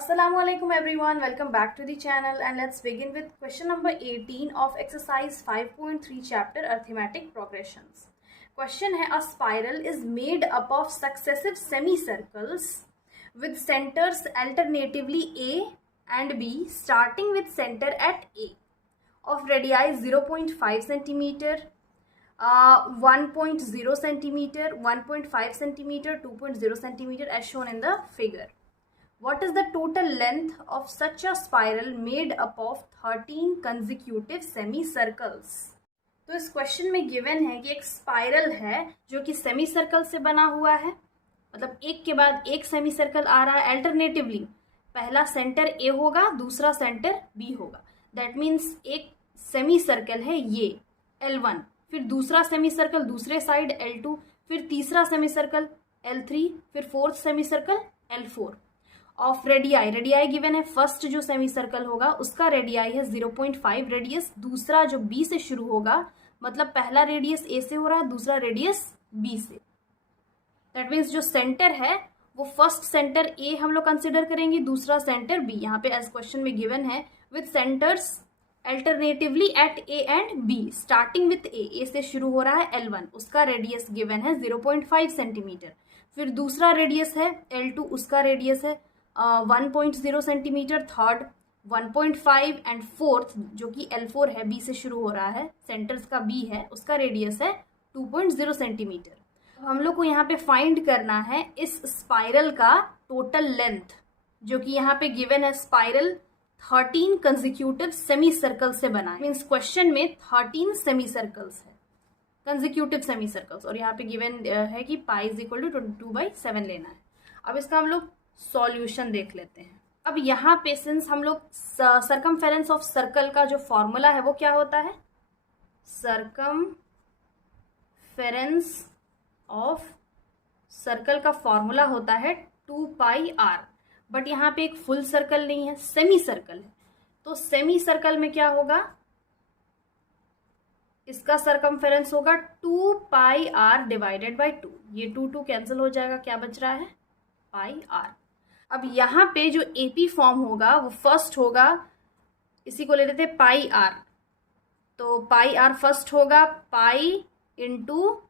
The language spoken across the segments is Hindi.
Assalamualaikum everyone, welcome back to the channel and let's begin with question number 18 of exercise 5.3 chapter arithmetic progressions. Question है, a spiral is made up of successive semicircles with centers alternatively A and B starting with center at A of radii 0.5 centimeter, 1.0 centimeter, 1.5 centimeter, 2.0 centimeter as shown in the figure. What is the total length of such a spiral made up of 13 consecutive semicircles? तो इस क्वेश्चन में गिवन है कि एक स्पाइरल है जो कि सेमी सर्कल से बना हुआ है, मतलब एक के बाद एक सेमी सर्कल आ रहा है अल्टरनेटिवली। पहला सेंटर ए होगा, दूसरा सेंटर बी होगा। दैट मीन्स एक सेमी सर्कल है ये L1, फिर दूसरा सेमी सर्कल दूसरे साइड L2, फिर तीसरा सेमी सर्कल L3, फिर fourth semi circle L4 of radii given है। फर्स्ट जो सेमी सर्कल होगा उसका रेडियाई है 0.5 रेडियस, दूसरा जो बी से शुरू होगा, मतलब पहला रेडियस ए से हो रहा है, दूसरा रेडियस बी से। दैट मीन्स जो सेंटर है वो फर्स्ट सेंटर ए हम लोग कंसिडर करेंगे, दूसरा सेंटर बी। यहाँ पे एज क्वेश्चन में गिवन है with centres alternatively at A and B starting with A से शुरू हो रहा है L1, उसका रेडियस गिवन है 0.5 सेंटीमीटर। फिर दूसरा रेडियस है L2, उसका रेडियस है 1.0 सेंटीमीटर, थर्ड 1.5 एंड फोर्थ जो कि L4 है, बी से शुरू हो रहा है, सेंटर्स का बी है, उसका रेडियस है 2.0 सेंटीमीटर। हम लोग को यहाँ पे फाइंड करना है इस स्पाइरल का टोटल लेंथ, जो कि यहाँ पे गिवन है स्पाइरल 13 कंसेक्यूटिव सेमी सर्कल से बना है। मीन्स क्वेश्चन में 13 सेमी सर्कल्स है, कंसेक्यूटिव सेमी सर्कल्स, और यहाँ पे गिवन है कि पाई इज इक्वल टू 22/7 लेना है। अब इसका हम लोग सॉल्यूशन देख लेते हैं। अब यहाँ पे सिंस हम लोग सर्कमफेरेंस ऑफ सर्कल का जो फॉर्मूला है वो क्या होता है, सर्कमफेरेंस ऑफ सर्कल का फॉर्मूला होता है 2πr, बट यहाँ पे एक फुल सर्कल नहीं है, सेमी सर्कल है। तो सेमी सर्कल में क्या होगा, इसका सर्कमफेरेंस होगा 2πr डिवाइडेड बाई 2। ये 2 कैंसिल हो जाएगा, क्या बच रहा है πr। अब यहाँ पे जो AP फॉर्म होगा वो फर्स्ट होगा, इसी को ले लेते हैं पाई आर। तो पाई आर फर्स्ट होगा पाई इंटू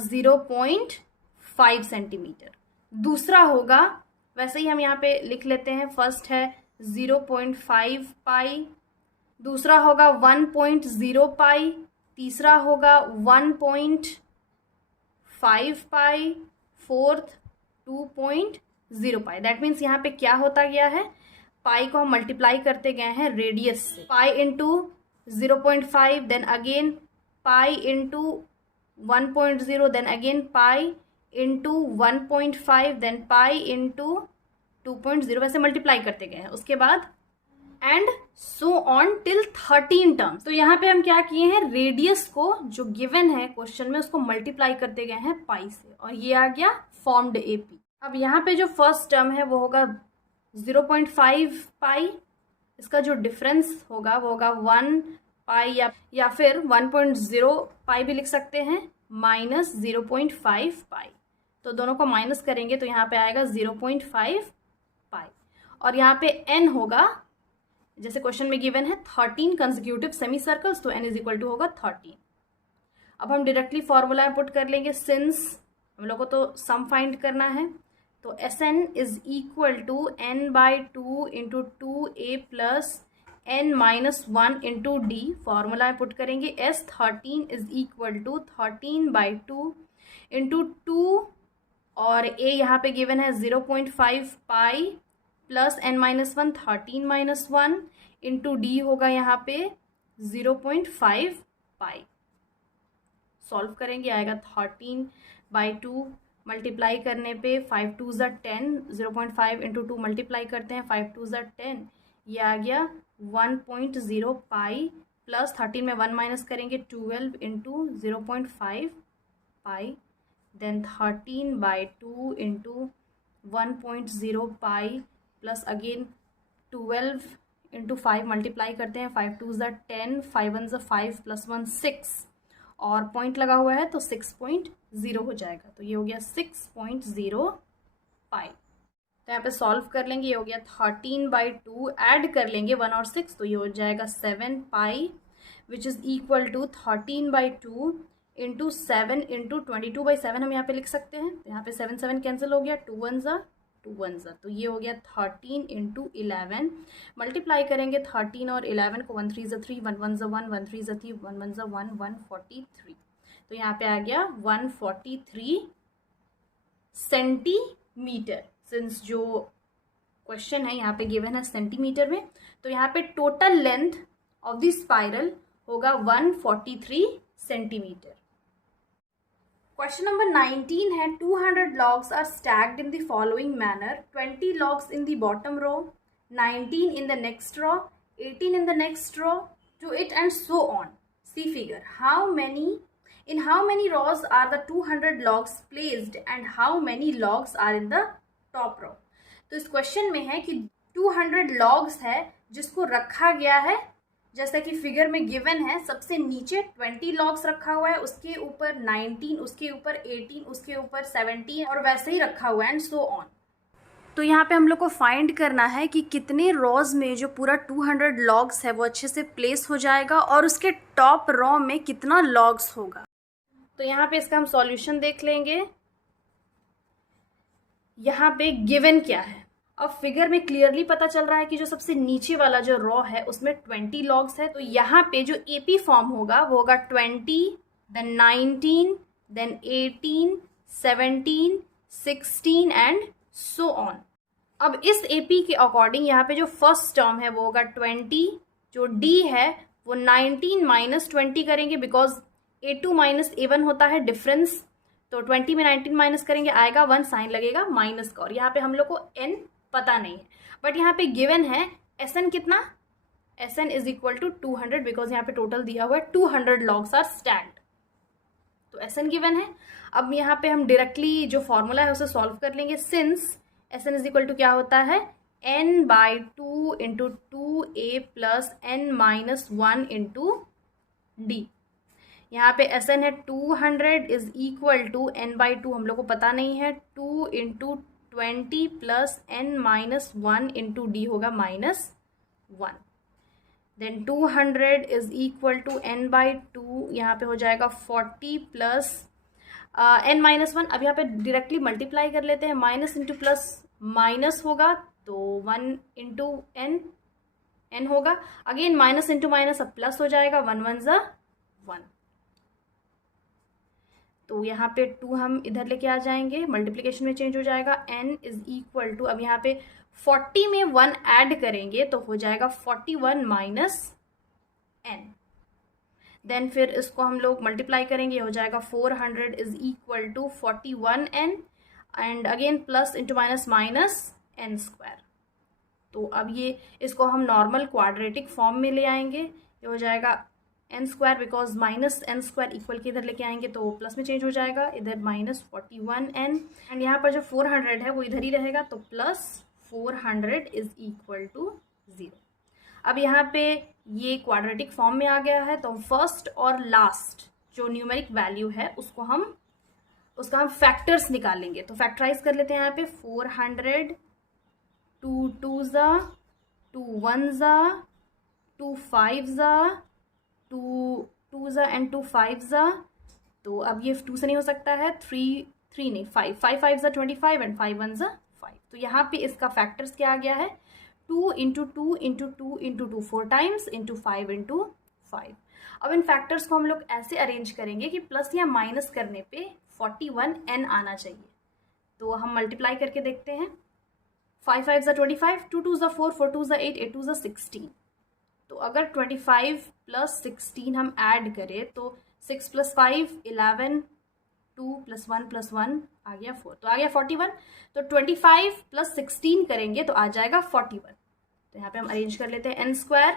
0.5 सेंटीमीटर। दूसरा होगा, वैसे ही हम यहाँ पे लिख लेते हैं, फर्स्ट है 0.5 पाई, दूसरा होगा 1.0 पाई, तीसरा होगा 1.5 पाई, फोर्थ 2.0 पाई। दैट मीन्स यहाँ पे क्या होता गया है, पाई को हम मल्टीप्लाई करते गए हैं रेडियस से। Pi into 0.5, then again pi into 1.0, then again pi into 1.5, then pi into 2.0, वैसे मल्टीप्लाई करते गए हैं। उसके बाद and so on till 13 terms. तो यहाँ पे हम क्या किए हैं, रेडियस को जो गिवन है क्वेश्चन में उसको मल्टीप्लाई करते गए हैं पाई से, और ये आ गया फॉर्म्ड AP। अब यहाँ पे जो फर्स्ट टर्म है वो होगा 0.5 पाई, इसका जो डिफरेंस होगा वो होगा 1 पाई या फिर 1.0 पाई भी लिख सकते हैं, माइनस 0.5 पाई। तो दोनों को माइनस करेंगे तो यहाँ पे आएगा 0.5 पाई। और यहाँ पे n होगा, जैसे क्वेश्चन में गिवन है 13 कंसेक्यूटिव सेमी सर्कल्स, तो n इज इक्वल टू होगा 13। अब हम डायरेक्टली फॉर्मूला में पुट कर लेंगे, सिंस हम लोग को तो सम फाइंड करना है। तो Sn is equal to n/2 into 2a plus n-1 into d। Formula में पुट करेंगे, S13 is equal to 13/2 into 2 और a यहाँ पे गिवन है 0.5 pi plus n-1, 13-1 into d होगा यहाँ पे 0.5 पाई। सॉल्व करेंगे, आएगा 13/2, मल्टीप्लाई करने पे 5 2 ज़ा 10, 0.5 इंटू 2 मल्टीप्लाई करते हैं, 5 2 ज़ा 10, ये आ गया 1.0 पाई प्लस 13 में 1 माइनस करेंगे 12 into 0.5 pi, then 13/2 into 1.0 pi plus again 12 into 5 multiply करते हैं, 5 2 ज़ा 10, 5 1 ज़ा 5 प्लस 1 6, और पॉइंट लगा हुआ है तो 6.0 हो जाएगा। तो ये हो गया 6.0 पाई। तो यहाँ पे सॉल्व कर लेंगे, ये हो गया 13/2, ऐड कर लेंगे 1 और 6 तो ये हो जाएगा 7 pi which is equal to 13/2 into 7 into 22/7 हम यहाँ पे लिख सकते हैं। तो यहाँ पे 7 7 कैंसिल हो गया, 2 1 ज़ा 2 1 ज़ा, तो ये हो गया 13 इंटू 11। मल्टीप्लाई करेंगे 13 और 11 को, 1 3 ज़ा 3, 1 1 ज़ा 1, 1 3 ज़ा 3, 1 1 ज़ा 1, 143। तो यहाँ पे आ गया 143 सेंटीमीटर। सिंस जो क्वेश्चन है यहाँ पे गिवन है सेंटीमीटर में, तो यहाँ पे total length of the spiral होगा 143 सेंटीमीटर। क्वेश्चन नंबर 19 है 200 logs are stacked in the following manner: 20 logs in the bottom row, 19 in the next row, 18 in the next row, to it and so on. See figure. In how many rows are the 200 logs placed and how many logs are in the top row? तो इस क्वेश्चन में है कि 200 logs है जिसको रखा गया है, जैसा कि फिगर में गिवन है, सबसे नीचे 20 लॉग्स रखा हुआ है, उसके ऊपर 19, उसके ऊपर 18, उसके ऊपर 17 और वैसे ही रखा हुआ है एंड सो ऑन। तो यहाँ पे हम लोग को फाइंड करना है कि कितने रोज में जो पूरा 200 लॉग्स है वो अच्छे से प्लेस हो जाएगा और उसके टॉप रो में कितना लॉग्स होगा। तो यहाँ पे इसका हम सॉल्यूशन देख लेंगे। यहाँ पे गिवन क्या है, अब फिगर में क्लियरली पता चल रहा है कि जो सबसे नीचे वाला जो रो है उसमें 20 लॉग्स है। तो यहाँ पे जो एपी फॉर्म होगा वो होगा 20, then 19, then 18, 17, 16 and so on. अब इस एपी के अकॉर्डिंग यहाँ पे जो फर्स्ट टर्म है वो होगा 20, जो डी है वो 19 माइनस 20 करेंगे, बिकॉज A2 माइनस A1 होता है डिफरेंस। तो 20 में 19 माइनस करेंगे आएगा 1, साइन लगेगा माइनस का, और यहाँ पे हम लोग को n पता नहीं है, बट यहाँ पे गिवन है Sn कितना, Sn is equal to 200, because यहाँ पे टोटल दिया हुआ है 200 लॉग्स आर स्टैक्ड, तो Sn गिवन है। अब यहाँ पे हम डायरेक्टली जो फॉर्मूला है उसे सॉल्व कर लेंगे। Since Sn is equal to क्या होता है, n/2 into 2a plus n-1 into D. यहाँ पे Sn है 200 इज इक्वल टू n/2 हम लोग को पता नहीं है, 2 into 20 plus n-1 into D होगा -1। Then 200 is equal to n/2, यहाँ पे हो जाएगा 40 प्लस n-1। अब यहाँ पे डायरेक्टली मल्टीप्लाई कर लेते हैं, माइनस इंटू प्लस माइनस होगा तो 1 इंटू n होगा, अगेन माइनस इंटू माइनस अब प्लस हो जाएगा, 1 1 ज़ा 1। तो यहाँ पे 2 हम इधर लेके आ जाएंगे, मल्टीप्लिकेशन में चेंज हो जाएगा, n इज इक्वल टू, अब यहाँ पे 40 में 1 ऐड करेंगे तो हो जाएगा 41 माइनस n। देन फिर इसको हम लोग मल्टीप्लाई करेंगे, हो जाएगा 400 is equal to 41n and again plus into minus minus n square. तो अब ये इसको हम नॉर्मल क्वाड्रेटिक फॉर्म में ले आएंगे, ये हो जाएगा n square, because minus n square equal के इधर लेके आएंगे तो प्लस में चेंज हो जाएगा, इधर -41n एंड यहाँ पर जो 400 है वो इधर ही रहेगा, तो प्लस 400 इज इक्वल टू 0। अब यहाँ पे ये क्वाड्रेटिक फॉर्म में आ गया है, तो फर्स्ट और लास्ट जो न्यूमेरिक वैल्यू है उसका हम फैक्टर्स निकालेंगे। तो फैक्टराइज कर लेते हैं यहाँ पे 400, 2 2 ज़ा 2 1 ज़ा 2 5 ज़ा 2 2 ज़ा एंड 2 5 ज़ा। तो अब ये 2 से नहीं हो सकता है, 3 नहीं 5 5 5 ज़ा 25 एंड 5 1 ज़ा 5। तो यहाँ पे इसका फैक्टर्स क्या आ गया है, 2 into 2 into 2 into 2 4 times into 5 into 5। अब इन फैक्टर्स को हम लोग ऐसे अरेंज करेंगे कि प्लस या माइनस करने पे 41n आना चाहिए। तो हम मल्टीप्लाई करके देखते हैं, 5 5 ज़ा 25, 2 2 ज़ा 4, 4 2 ज़ा 8, 8 2 ज़ा 16। तो अगर 25 प्लस 16 हम ऐड करें तो 6 प्लस 5 11, 2 प्लस 1 प्लस 1 आ गया 4, तो आ गया 41। तो 25 प्लस 16 करेंगे तो आ जाएगा 41। तो यहाँ पे हम अरेंज कर लेते हैं, n square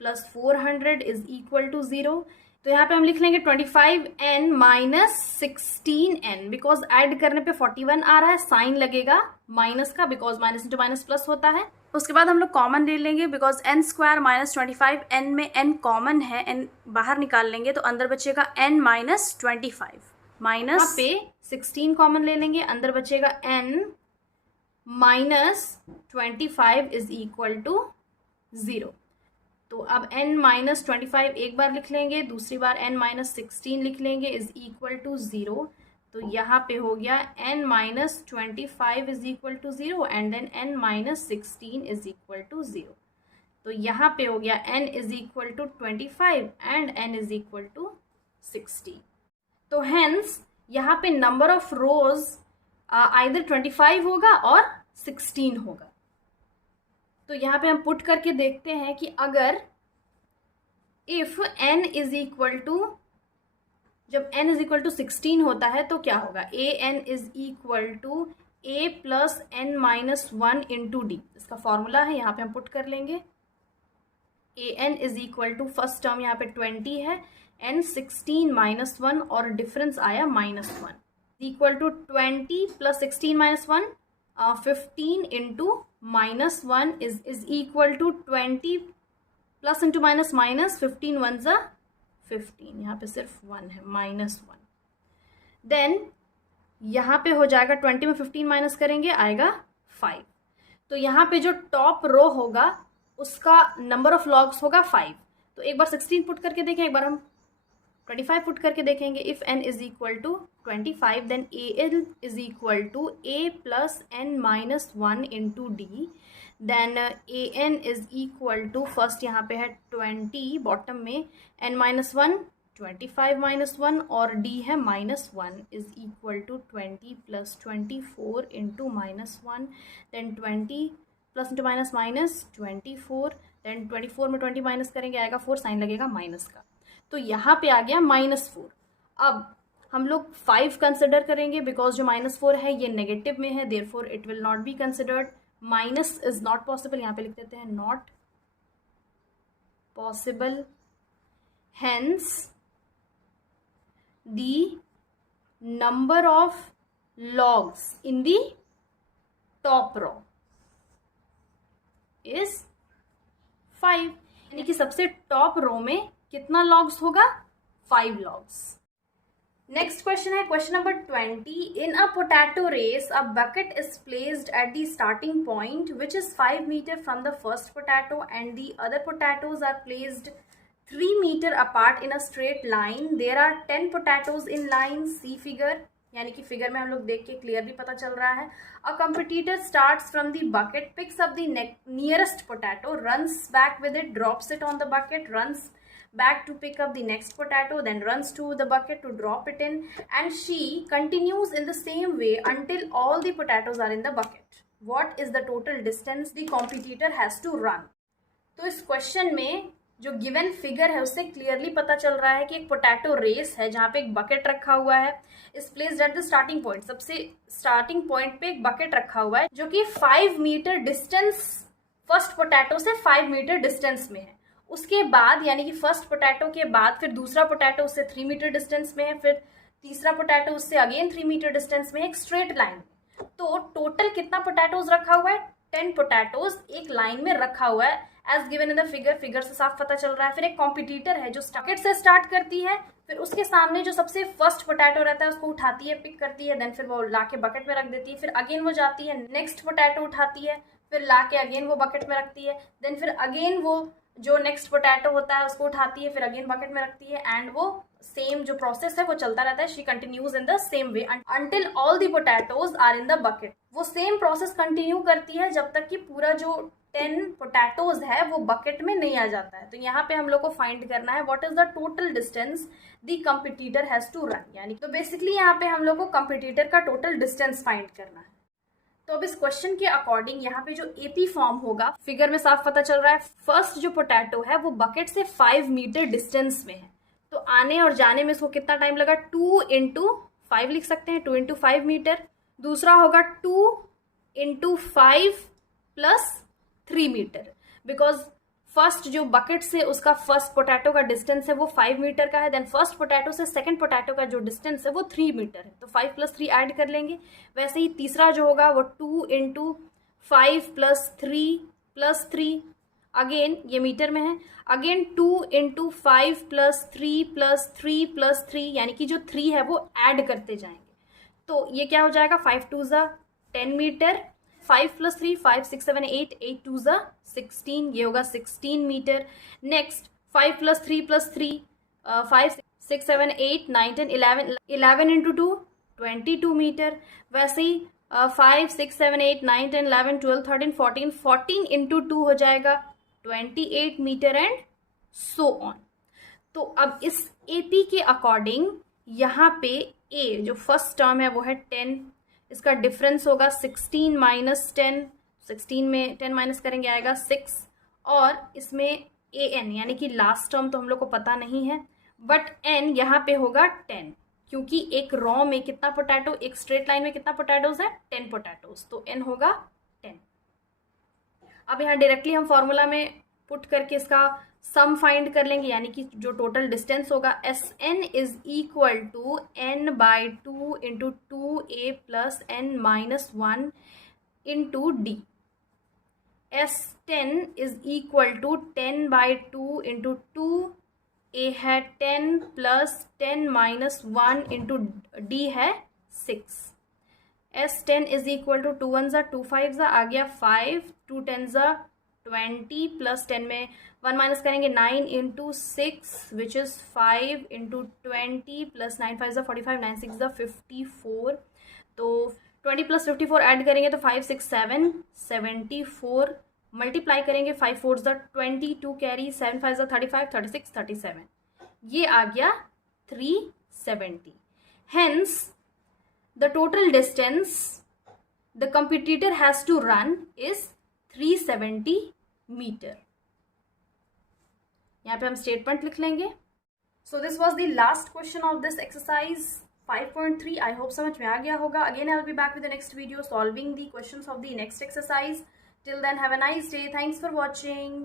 plus 400 is equal to 0। तो यहाँ पे हम लिख लेंगे 25n minus 16n, because add करने पे 41 आ रहा है, साइन लगेगा माइनस का, because minus into minus plus होता है। उसके बाद हम लोग कॉमन ले लेंगे, because n square minus 25, n में n कॉमन है, n बाहर निकाल लेंगे तो अंदर बचेगा n माइनस 25 माइनस पे 16 कॉमन ले लेंगे, अंदर बचेगा n -25 इज इक्वल टू 0। तो अब n-25 एक बार लिख लेंगे, दूसरी बार n-16 लिख लेंगे इज इक्वल टू 0। तो यहाँ पे हो गया n-25 is equal to 0 and then n-16 is equal to 0। तो यहाँ पे हो गया n is equal to 25 and n is equal to 60। तो हेंस यहाँ पे नंबर ऑफ रोज आइदर 25 होगा और 16 होगा। तो यहाँ पे हम पुट करके देखते हैं कि अगर if n is equal to, जब n इज इक्वल टू 16 होता है तो क्या होगा, a n is equal to a plus n minus 1 into d. इसका फॉर्मूला है, यहाँ पे हम पुट कर लेंगे। a n is equal to, first term यहाँ पे 20 है, n 16 माइनस 1 और डिफरेंस आया -1 equal to 20 plus 16 minus 1 15 into -1 is equal to 20 plus into minus minus 15 1 ज़ा 15, यहाँ पे सिर्फ 1 है, -1। देन यहाँ पे हो जाएगा 20 में 15 माइनस करेंगे आएगा 5। तो यहाँ पे जो टॉप रो होगा उसका नंबर ऑफ लॉग्स होगा 5। तो एक बार 16 पुट करके देखें, एक बार हम 25 पुट करके देखेंगे। If n is equal to 25 then a is equal to a plus n minus 1 into d. Then a n is equal to, first यहाँ पे है 20 बॉटम में, n माइनस 1 25 माइनस 1 और d है -1 is equal to 20 plus 24 into -1 then 20 plus into minus minus 24 then 24 में 20 माइनस करेंगे आएगा 4, साइन लगेगा माइनस का। तो यहाँ पे आ गया -4। अब हम लोग 5 कंसिडर करेंगे बिकॉज जो -4 है ये नेगेटिव में है, therefore it will not be considered. Minus is not possible, यहाँ पे लिख देते हैं not possible. Hence the number of logs in the top row is 5, यानी कि सबसे टॉप रो में कितना लॉग्स होगा, 5 लॉग्स। नेक्स्ट क्वेश्चन है question number 20। In a potato race a bucket is placed at the starting point which is 5 metre from the first potato and the other potatoes are placed 3 metre apart in a straight line. There are 10 potatoes in line, see figure, यानी कि फिगर में हम लोग देख के क्लियरली पता चल रहा है। A competitor starts from the bucket, picks up the nearest potato, runs back with it, drops it on the bucket, runs back to pick up the next potato, then runs to the bucket to drop it in, and she continues in the same way until all the potatoes are in the bucket. What is the total distance the competitor has to run? तो इस क्वेश्चन में जो गिवन फिगर है उससे क्लियरली पता चल रहा है कि एक पोटैटो रेस है जहाँ पे एक बकेट रखा हुआ है, इस placed at the starting point, सबसे स्टार्टिंग पॉइंट पे एक बकेट रखा हुआ है जो कि 5 मीटर डिस्टेंस, फर्स्ट पोटैटो से 5 मीटर डिस्टेंस में है। उसके बाद यानी कि फर्स्ट पोटैटो के बाद फिर दूसरा पोटैटो उससे 3 मीटर डिस्टेंस में है, फिर तीसरा पोटैटो उससे अगेन 3 मीटर डिस्टेंस में है, एक स्ट्रेट लाइन में। तो टोटल कितना पोटैटोज रखा हुआ है, 10 पोटैटोज एक लाइन में रखा हुआ है as given in the figure. Figure से साफ पता चल रहा है। फिर एक कॉम्पिटिटर है जो बकेट से स्टार्ट करती है, फिर उसके सामने जो सबसे फर्स्ट पोटैटो रहता है उसको उठाती है, पिक करती है, देन फिर वो लाके बकेट में रख देती है, फिर अगेन वो जाती है नेक्स्ट पोटैटो उठाती है, फिर लाके अगेन वो बकेट में रखती है, देन फिर अगेन वो जो नेक्स्ट पोटैटो होता है उसको उठाती है, फिर अगेन बकेट में रखती है, एंड वो सेम जो प्रोसेस है वो चलता रहता है। She continues in the same way until all the potatoes are in the bucket. वो सेम प्रोसेस कंटिन्यू करती है जब तक कि पूरा जो 10 पोटैटोज है वो बकेट में नहीं आ जाता है। तो यहाँ पे हम लोग को फाइंड करना है what is the total distance the competitor has to run, यानी तो बेसिकली यहाँ पे हम लोग को कंपटीटर का टोटल डिस्टेंस फाइंड करना है। तो अब इस क्वेश्चन के अकॉर्डिंग यहाँ पे जो एपी फॉर्म होगा, फिगर में साफ पता चल रहा है फर्स्ट जो पोटैटो है वो बकेट से 5 मीटर डिस्टेंस में है, तो आने और जाने में इसको कितना टाइम लगा, 2 इंटू 5 लिख सकते हैं, 2 इंटू 5 मीटर। दूसरा होगा 2 into 5 plus 3 metre, because first जो बकेट से उसका फर्स्ट पोटैटो का डिस्टेंस है वो 5 मीटर का है, देन फर्स्ट पोटैटो से सेकंड पोटैटो का जो डिस्टेंस है वो 3 मीटर है, तो 5 प्लस 3 ऐड कर लेंगे। वैसे ही तीसरा जो होगा वो 2 इंटू 5 प्लस 3 प्लस 3, अगेन ये मीटर में है, again 2 into 5 plus 3 plus 3 plus 3, यानी कि जो 3 है वो ऐड करते जाएंगे। तो ये क्या हो जाएगा, 5 2 ज़ा 10 मीटर, 5 + 3 5 6 7 8 8 2 16, ये होगा 16 मीटर। Next 5 + 3 + 3 5 6 7 8 9 10 11 11 into 2 22 metre. वैसे ही 5 6 7 8 9 10 11 12 13 14 14 इंटू 2 हो जाएगा 28 मीटर एंड सो ऑन। तो अब इस एपी के अकॉर्डिंग यहाँ पे ए जो फर्स्ट टर्म है वो है 10, इसका डिफरेंस होगा 16 माइनस 10, 16 में 10 माइनस करेंगे आएगा 6, और इसमें ए एन यानी कि लास्ट टर्म तो हम लोग को पता नहीं है, बट एन यहाँ पे होगा 10, क्योंकि एक रॉ में कितना पोटैटो, एक स्ट्रेट लाइन में कितना पोटैटोज है 10 पोटैटोज, तो एन होगा 10। अब यहाँ डायरेक्टली हम फॉर्मूला में पुट करके इसका सम फाइंड कर लेंगे, यानी कि जो टोटल डिस्टेंस होगा S n is equal to n by 2 into 2a plus n minus 1 into d. S10 is equal to 10 by 2 into 2a है 10 प्लस 10 माइनस 1 इंटू डी है 6। S10 इज इक्वल टू 2 1 2 5 आ गया 5, 2 10 20 प्लस 10 में 1 माइनस करेंगे 9 into 6 which is 5 into 20 plus 9 5 45 9 6 54, तो 20 प्लस 54 ऐड करेंगे तो 5 6 7 74, मल्टीप्लाई करेंगे 5 4 22 कैरी 7 5 35 36 37, ये आ गया 370। Hence the total distance the competitor has to run is 370 metre. यहाँ पे हम स्टेटमेंट लिख लेंगे। So this was the last question of this exercise 5.3। I hope समझ में आ गया होगा। Again I will be back with the next video solving the questions of the next exercise. Till then have a nice day. Thanks for watching.